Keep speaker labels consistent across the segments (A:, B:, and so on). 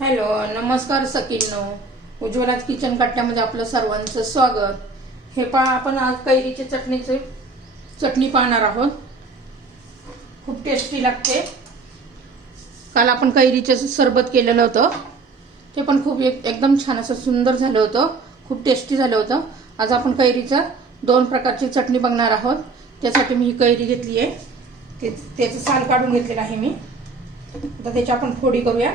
A: Hello नमस्कार सकीनो उज्ज्वलाच kitchen कट्ट्यामध्ये आपलं सर्वांचं स्वागत. हे पा आपण आज कैरीचे चटणीचे चटणी पाहणार आहोत. खूप टेस्टी लागते. काल आपण कैरीचे सरबत केलेलं होतं. ते पण खूप एक एकदम छान असं सुंदर झालं होतं. खूप टेस्टी झालं होतं. आज आपण कैरीचं दोन प्रकारची चटणी बघणार आहोत. त्यासाठी मी ही कैरी घेतली आहे. ते त्याचं साल काढून घेतलेलं आहे मी. आता त्याची आपण फोडी करूया.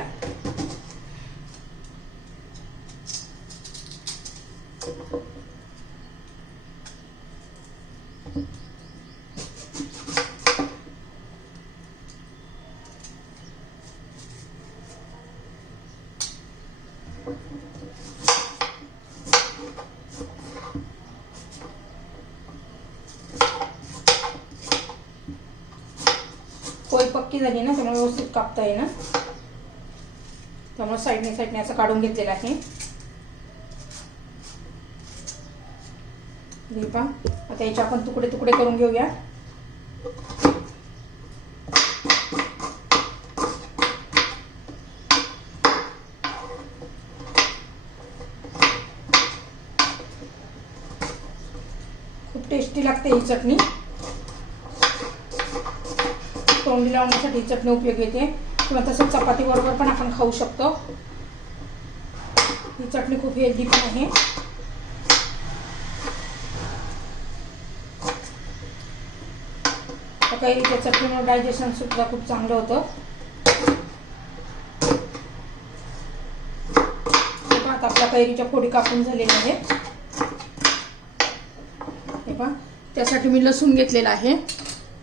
A: पोळी पक्की झाली ना त्यामुळे व्यवस्थित कापता येईना. त्यामुळे साईडने साईडने असं काढून घेतलेलं आहे. पहा आता याचे आपण तुकडे तुकडे करून घेऊया. खूप टेस्टी लागते ही चटणी. तोंडी लावण्यासाठी ही चटणी उपयोगी येते. किंवा तसंच चपाती बरोबर पण आपण खाऊ शकतो. ही चटणी खूप हेल्दी पण आहे. काही कैरीच्या चटणीमुळे डायजेशन सुद्धा खूप चांगलं होतं. हे आता आपल्या कैरीच्या फोडी कापून झालेल्या आहेत. हे पहा त्यासाठी मी लसूण घेतलेला आहे.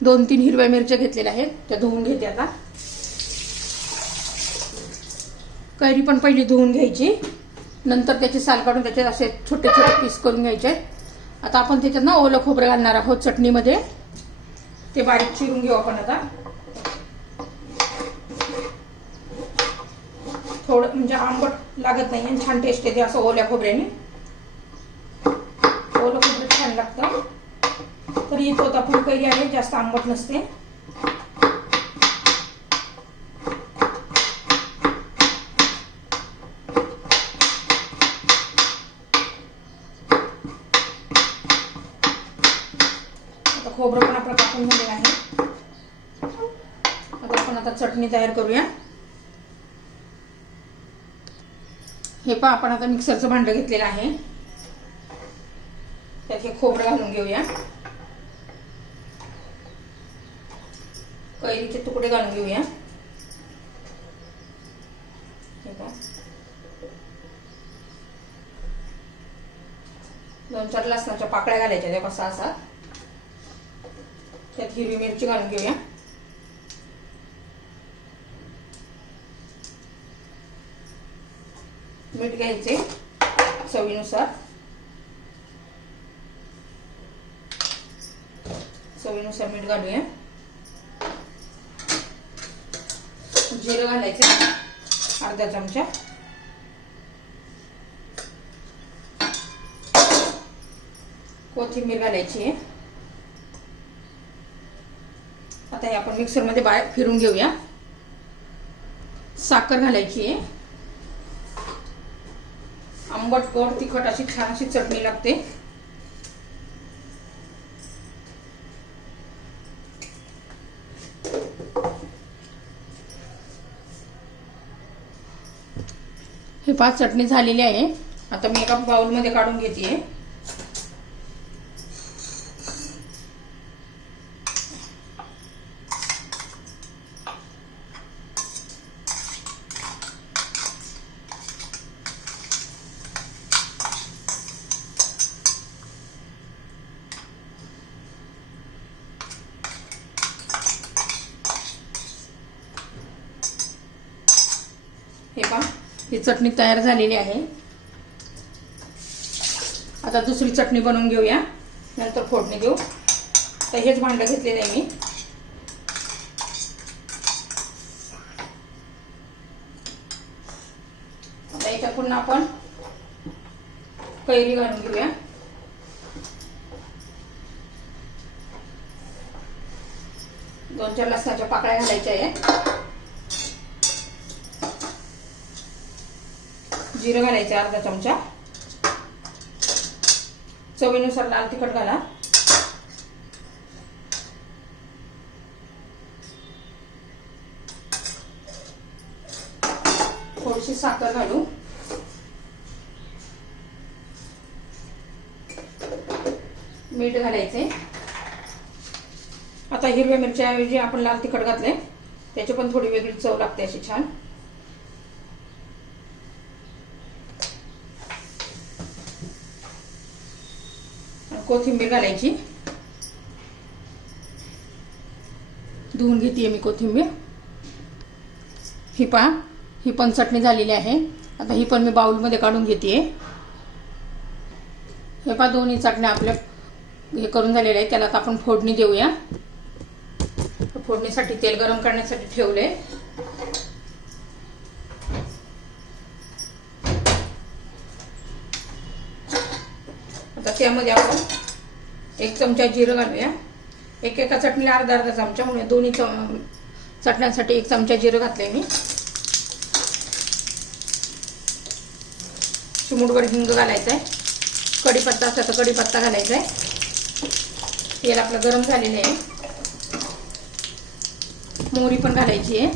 A: दोन तीन हिरव्या मिरच्या घेतलेल्या आहेत. त्या धुवून घेते आता. कैरी पण पहिली धुवून घ्यायची. नंतर त्याचे साल काढून त्याचे असे छोटे छोटे पीस करून घ्यायचे. आता आपण त्याच्यात ना ओलं खोबरं घालणार आहोत चटणीमध्ये. ते बारीक चिरून घेऊ आपण आता. थोडं म्हणजे आंबट लागत नाही आणि छान टेस्ट येते असं ओल्या खोबऱ्याने. ओलं खोबरं छान लागतं. तर ही तोतापुरी कैरी आहे जास्त आंबट नसते. आता खोबरं पण आपलं कापून झालेलं आहे. आता आपण आता चटणी तयार करूया. हे पण आपण आता मिक्सरचं भांडं घेतलेलं आहे. त्यात हे खोबरं घालून घेऊया. कैरीचे तुकडे घालून घेऊया. दोन चार लसणाच्या पाकळ्या घालायच्या त्या कसा असा. त्यात हिरवी मिरची घालून घेऊया. मीठ घ्यायचे चवीनुसार. चवीनुसार मीठ घालूया. जिरं घालायचं. अर्धा चमचा. कोथिंबीर घालायची आहे. आता हे आपण मिक्सरमध्ये बाहेर फिरून घेऊया. साखर घालायची आहे. आंबट गोड तिखट अशी छान अशी चटणी लागते. पाच चटणी झालेली आहे. आता मी एका बाउलमध्ये काढून घेते ही चटणी तयार झालेली आहे. आता दुसरी चटणी बनवून घेऊया. नंतर फोडणी देऊ. तर हेच भांडं घेतलेलं आहे मी. आता याच्यात पुन्हा आपण कैरी घालून घेऊया. दोन चार लसणाच्या पाकळ्या घालायच्या आहेत. जिरं घालायचं अर्धा चमचा. चवीनुसार लाल तिखट घाला. थोडीशी साखर घालू. मीठ घालायचे. आता हिरव्या मिरच्याऐवजी आपण लाल तिखट घातले त्याची पण थोडी वेगळी चव लागते अशी छान. कोथिंबीर घालायची. धुवून घेते मी कोथिंबीर. ही पहा ही पण चटणी झालेली आहे. आता ही पण मी बाउलमध्ये काढून घेते हे पहा दोन्ही चटण्या आपल्या हे करून झालेल्या आहे त्याला आता आपण फोडणी देऊया. फोडणीसाठी तेल गरम करण्यासाठी ठेवले आता त्यामध्ये आपण एक चमचा जिरं घालूया. एक एका चटणीला अर्धा अर्धा चमचा म्हणजे दोन्ही चम चटण्यांसाठी एक चमचा जिरं घातले मी. चिमुटभर हिंग घालायचं आहे कढीपत्ता असला तर कढीपत्ता घालायचा आहे तेल आपलं गरम झालेलं आहे. मोहरी पण घालायची आहे.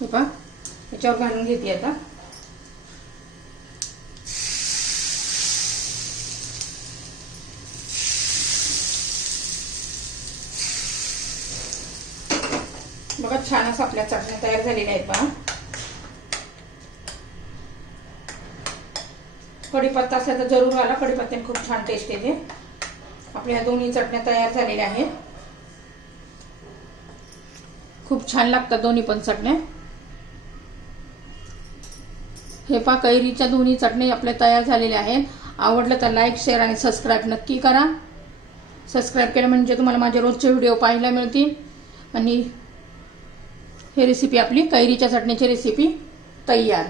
A: हे पहा. याच्यावर घालून घेते आता. बघा छान असं आपल्या चटण्या तयार झालेल्या आहेत पहा. कढीपत्ता असेल तर जरूर आला कढीपत्त्याने खूप छान टेस्ट येते. आपल्या ह्या दोन्ही चटण्या तयार झालेल्या आहेत. खूप छान लागतात दोन्ही पण चटण्या. हे पा कैरीच्या दोन्ही चटणी आपल्या तयार झालेल्या आहेत. आवडलं तर लाईक शेअर आणि सबस्क्राईब नक्की करा. सबस्क्राईब केलं म्हणजे तुम्हाला माझे रोजचे व्हिडिओ पाहायला मिळतील. आणि ही रेसिपी आपली कैरीच्या चटणीची रेसिपी तयार.